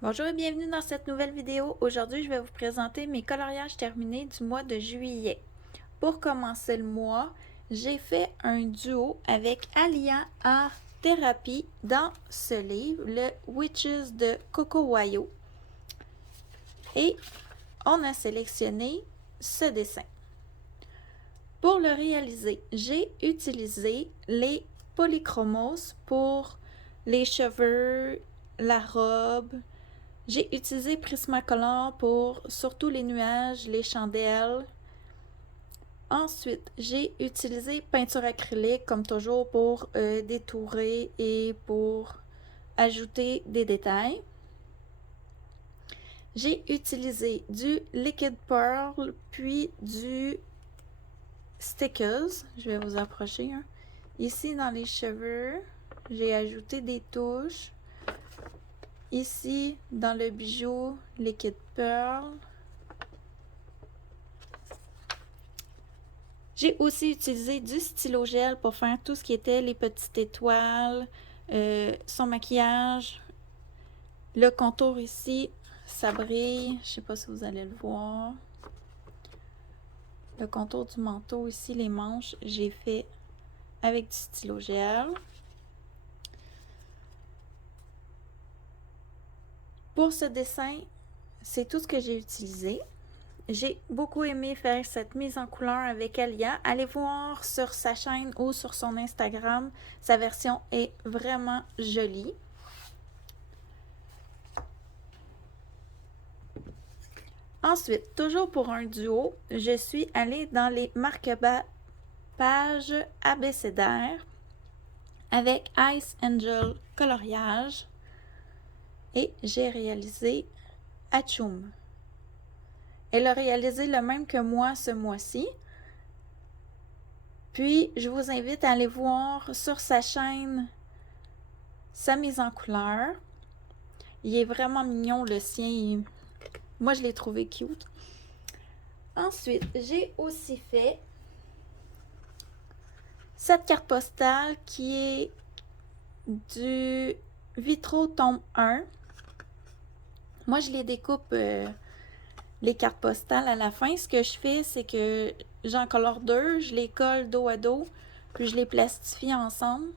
Bonjour et bienvenue dans cette nouvelle vidéo. Aujourd'hui, je vais vous présenter mes coloriages terminés du mois de juillet. Pour commencer le mois, j'ai fait un duo avec Alia Art Therapy dans ce livre, le Witches de Coco Wayo. Et on a sélectionné ce dessin. Pour le réaliser, j'ai utilisé les polychromos pour les cheveux, la robe. J'ai utilisé Prismacolor pour surtout les nuages, les chandelles. Ensuite, j'ai utilisé peinture acrylique comme toujours pour détourer et pour ajouter des détails. J'ai utilisé du Liquid Pearl puis du Stickers. Je vais vous approcher. Ici dans les cheveux, j'ai ajouté des touches. Ici, dans le bijou, Liquid Pearl. J'ai aussi utilisé du stylo gel pour faire tout ce qui était les petites étoiles, son maquillage. Le contour ici, ça brille. Je ne sais pas si vous allez le voir. Le contour du manteau ici, les manches, j'ai fait avec du stylo gel. Pour ce dessin, c'est tout ce que j'ai utilisé. J'ai beaucoup aimé faire cette mise en couleur avec Alia. Allez voir sur sa chaîne ou sur son Instagram. Sa version est vraiment jolie. Ensuite, toujours pour un duo, je suis allée dans les marque-pages abécédaires avec Ice Angel coloriage et j'ai réalisé Atchoum. Elle a réalisé le même que moi ce mois-ci. Puis, je vous invite à aller voir sur sa chaîne sa mise en couleur. Il est vraiment mignon, le sien. Moi, je l'ai trouvé cute. Ensuite, j'ai aussi fait cette carte postale qui est du Vitro tome 1. Moi, je les découpe les cartes postales à la fin. Ce que je fais, c'est que j'en colore deux, je les colle dos à dos, puis je les plastifie ensemble.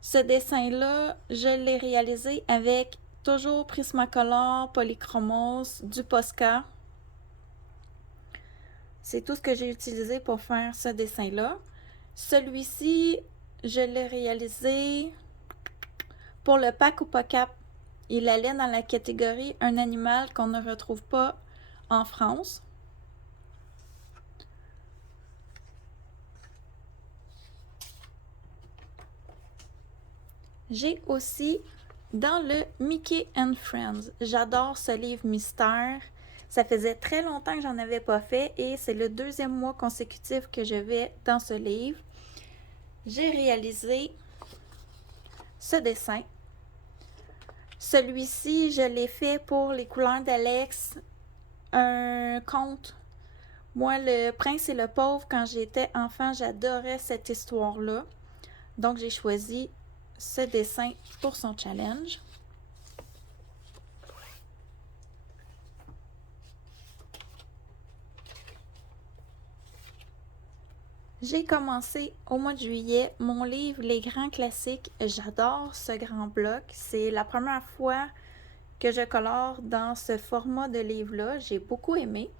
Ce dessin-là, je l'ai réalisé avec toujours Prismacolor, Polychromos, du Posca. C'est tout ce que j'ai utilisé pour faire ce dessin-là. Celui-ci, je l'ai réalisé pour le pack ou pas cap. Il allait dans la catégorie un animal qu'on ne retrouve pas en France. J'ai aussi dans le Mickey and Friends. J'adore ce livre mystère. Ça faisait très longtemps que j'en avais pas fait et c'est le deuxième mois consécutif que je vais dans ce livre. J'ai réalisé ce dessin. Celui-ci, je l'ai fait pour les couleurs d'Alex, un conte. Moi, le prince et le pauvre, quand j'étais enfant, j'adorais cette histoire-là. Donc, j'ai choisi ce dessin pour son challenge. J'ai commencé au mois de juillet mon livre Les Grands Classiques. J'adore ce grand bloc. C'est la première fois que je colore dans ce format de livre-là. J'ai beaucoup aimé.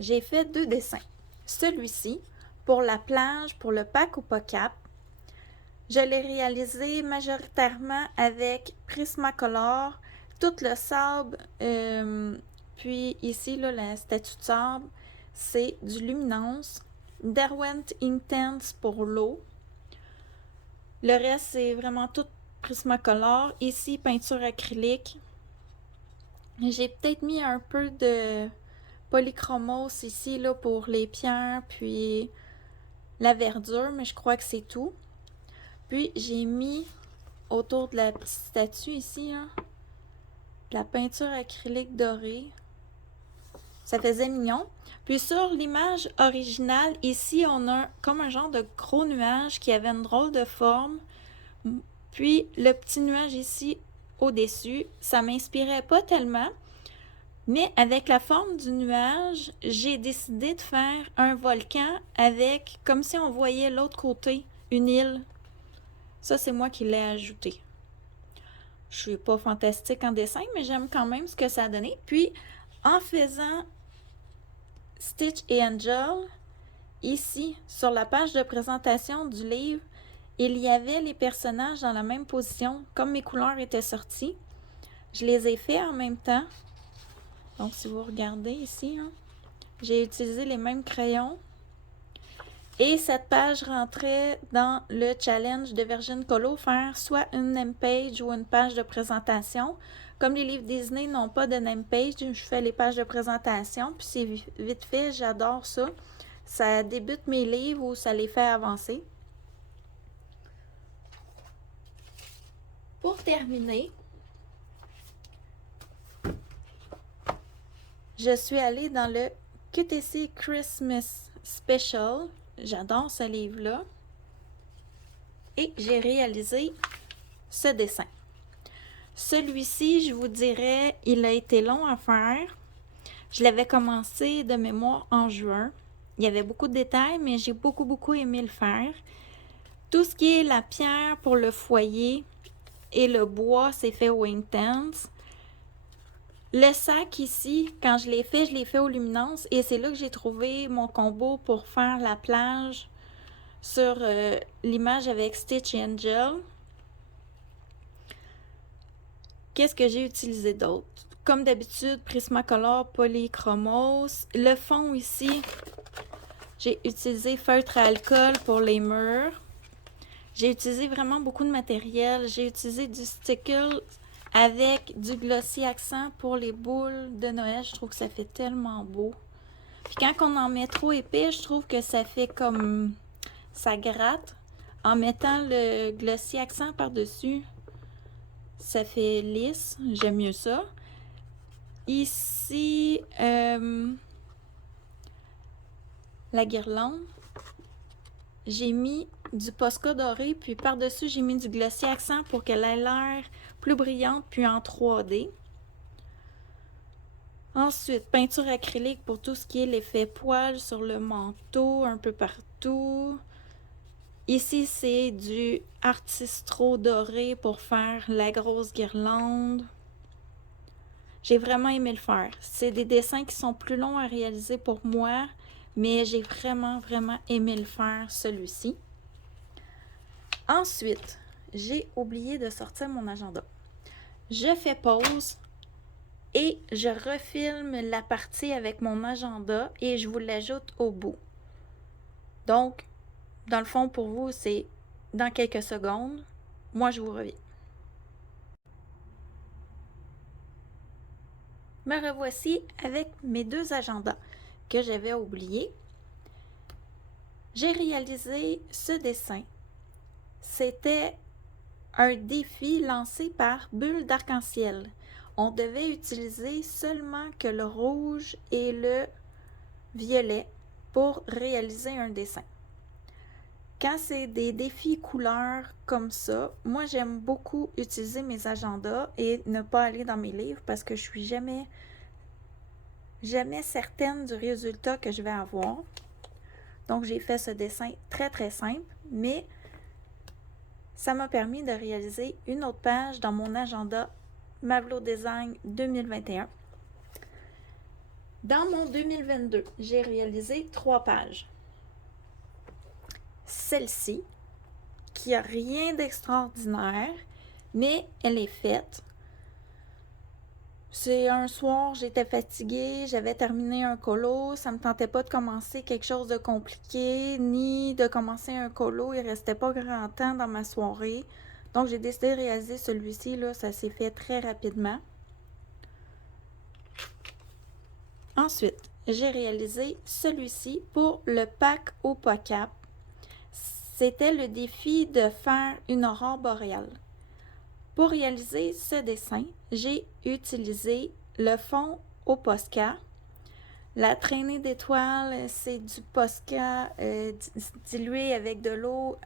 J'ai fait deux dessins. Celui-ci, pour la plage, pour le pack ou pas cap. Je l'ai réalisé majoritairement avec Prismacolor, tout le sable, puis ici, là, la statue de sable, c'est du Luminance, Derwent Intense pour l'eau. Le reste, c'est vraiment tout Prismacolor. Ici, peinture acrylique. J'ai peut-être mis un peu de polychromos ici là, pour les pierres, puis la verdure, mais je crois que c'est tout. Puis j'ai mis autour de la petite statue ici, hein, de la peinture acrylique dorée. Ça faisait mignon. Puis sur l'image originale, ici, on a comme un genre de gros nuage qui avait une drôle de forme. Puis le petit nuage ici au-dessus, ça m'inspirait pas tellement, mais avec la forme du nuage, j'ai décidé de faire un volcan avec, comme si on voyait l'autre côté, une île. Ça, c'est moi qui l'ai ajouté. Je suis pas fantastique en dessin, mais j'aime quand même ce que ça a donné. Puis, en faisant Stitch et Angel, ici, sur la page de présentation du livre, il y avait les personnages dans la même position. Comme mes couleurs étaient sorties, je les ai fait en même temps. Donc, si vous regardez ici, hein, j'ai utilisé les mêmes crayons. Et cette page rentrait dans le challenge de Virgin Colo, faire soit une name page ou une page de présentation. Comme les livres Disney n'ont pas de name page, je fais les pages de présentation, puis c'est vite fait, j'adore ça. Ça débute mes livres ou ça les fait avancer. Pour terminer, je suis allée dans le QTC Christmas Special. J'adore ce livre-là. Et j'ai réalisé ce dessin. Celui-ci, je vous dirais, il a été long à faire. Je l'avais commencé de mémoire en juin. Il y avait beaucoup de détails, mais j'ai beaucoup aimé le faire. Tout ce qui est la pierre pour le foyer et le bois, c'est fait au Inktense. Le sac ici, quand je l'ai fait au Luminance et c'est là que j'ai trouvé mon combo pour faire la plage sur l'image avec Stitch et Angel. Qu'est-ce que j'ai utilisé d'autre? Comme d'habitude, Prismacolor, Polychromos. Le fond ici, j'ai utilisé feutre à alcool pour les murs. J'ai utilisé vraiment beaucoup de matériel. J'ai utilisé du stickle avec du glossy accent pour les boules de Noël. Je trouve que ça fait tellement beau. Puis quand on en met trop épais, je trouve que ça fait comme... ça gratte. En mettant le glossy accent par-dessus, ça fait lisse. J'aime mieux ça. Ici, la guirlande. J'ai mis du Posca doré, puis par-dessus, j'ai mis du glossy accent pour qu'elle ait l'air plus brillante, puis en 3D. Ensuite, peinture acrylique pour tout ce qui est l'effet poil sur le manteau, un peu partout. Ici, c'est du Artistro doré pour faire la grosse guirlande. J'ai vraiment aimé le faire. C'est des dessins qui sont plus longs à réaliser pour moi, mais j'ai vraiment aimé le faire, celui-ci. Ensuite, j'ai oublié de sortir mon agenda. Je fais pause et je refilme la partie avec mon agenda et je vous l'ajoute au bout. Donc, dans le fond, pour vous, c'est dans quelques secondes. Moi, je vous reviens. Me revoici avec mes deux agendas que j'avais oubliés. J'ai réalisé ce dessin. C'était un défi lancé par Bulle d'Arc-en-Ciel. On devait utiliser seulement que le rouge et le violet pour réaliser un dessin. Quand c'est des défis couleurs comme ça, moi j'aime beaucoup utiliser mes agendas et ne pas aller dans mes livres parce que je suis jamais certaine du résultat que je vais avoir. Donc j'ai fait ce dessin très simple, mais ça m'a permis de réaliser une autre page dans mon agenda Mavlo Design 2021. Dans mon 2022, j'ai réalisé 3 pages. Celle-ci, qui a rien d'extraordinaire, mais elle est faite. C'est un soir, j'étais fatiguée, j'avais terminé un colo, ça me tentait pas de commencer quelque chose de compliqué, ni de commencer un colo, il restait pas grand temps dans ma soirée. Donc j'ai décidé de réaliser celui-ci, là, ça s'est fait très rapidement. Ensuite, j'ai réalisé celui-ci pour le pack au POCAP. C'était le défi de faire une aurore boréale. Pour réaliser ce dessin, j'ai utilisé le fond au Posca. La traînée d'étoiles, c'est du Posca dilué avec de l'eau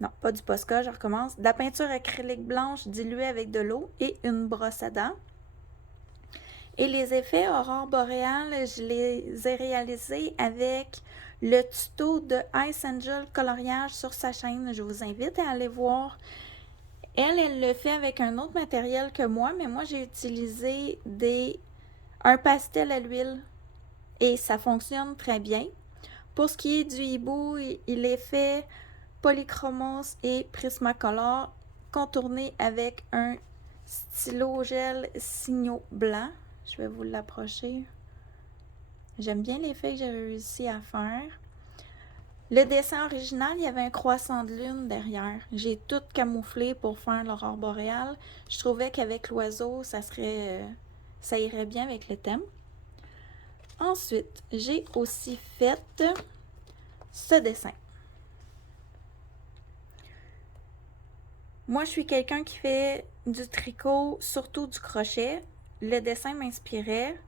Non, pas du Posca, je recommence. De la peinture acrylique blanche diluée avec de l'eau et une brosse à dents. Et les effets aurore boréale, je les ai réalisés avec le tuto de Ice Angel coloriage sur sa chaîne. Je vous invite à aller voir. Elle le fait avec un autre matériel que moi, mais moi j'ai utilisé un pastel à l'huile et ça fonctionne très bien. Pour ce qui est du hibou, il est fait Polychromos et Prismacolor contourné avec un stylo gel signaux blanc. Je vais vous l'approcher. J'aime bien l'effet que j'ai réussi à faire. Le dessin original, il y avait un croissant de lune derrière. J'ai tout camouflé pour faire l'aurore boréale. Je trouvais qu'avec l'oiseau, ça irait bien avec le thème. Ensuite, j'ai aussi fait ce dessin. Moi, je suis quelqu'un qui fait du tricot, surtout du crochet. Le dessin m'inspirait.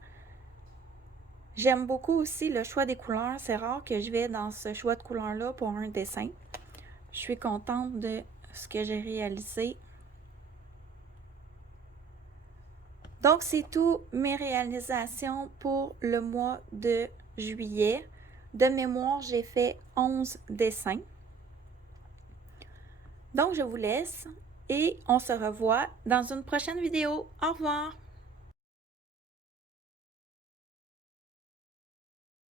J'aime beaucoup aussi le choix des couleurs. C'est rare que je vais dans ce choix de couleurs-là pour un dessin. Je suis contente de ce que j'ai réalisé. Donc, c'est tout mes réalisations pour le mois de juillet. De mémoire, j'ai fait 11 dessins. Donc, je vous laisse et on se revoit dans une prochaine vidéo. Au revoir!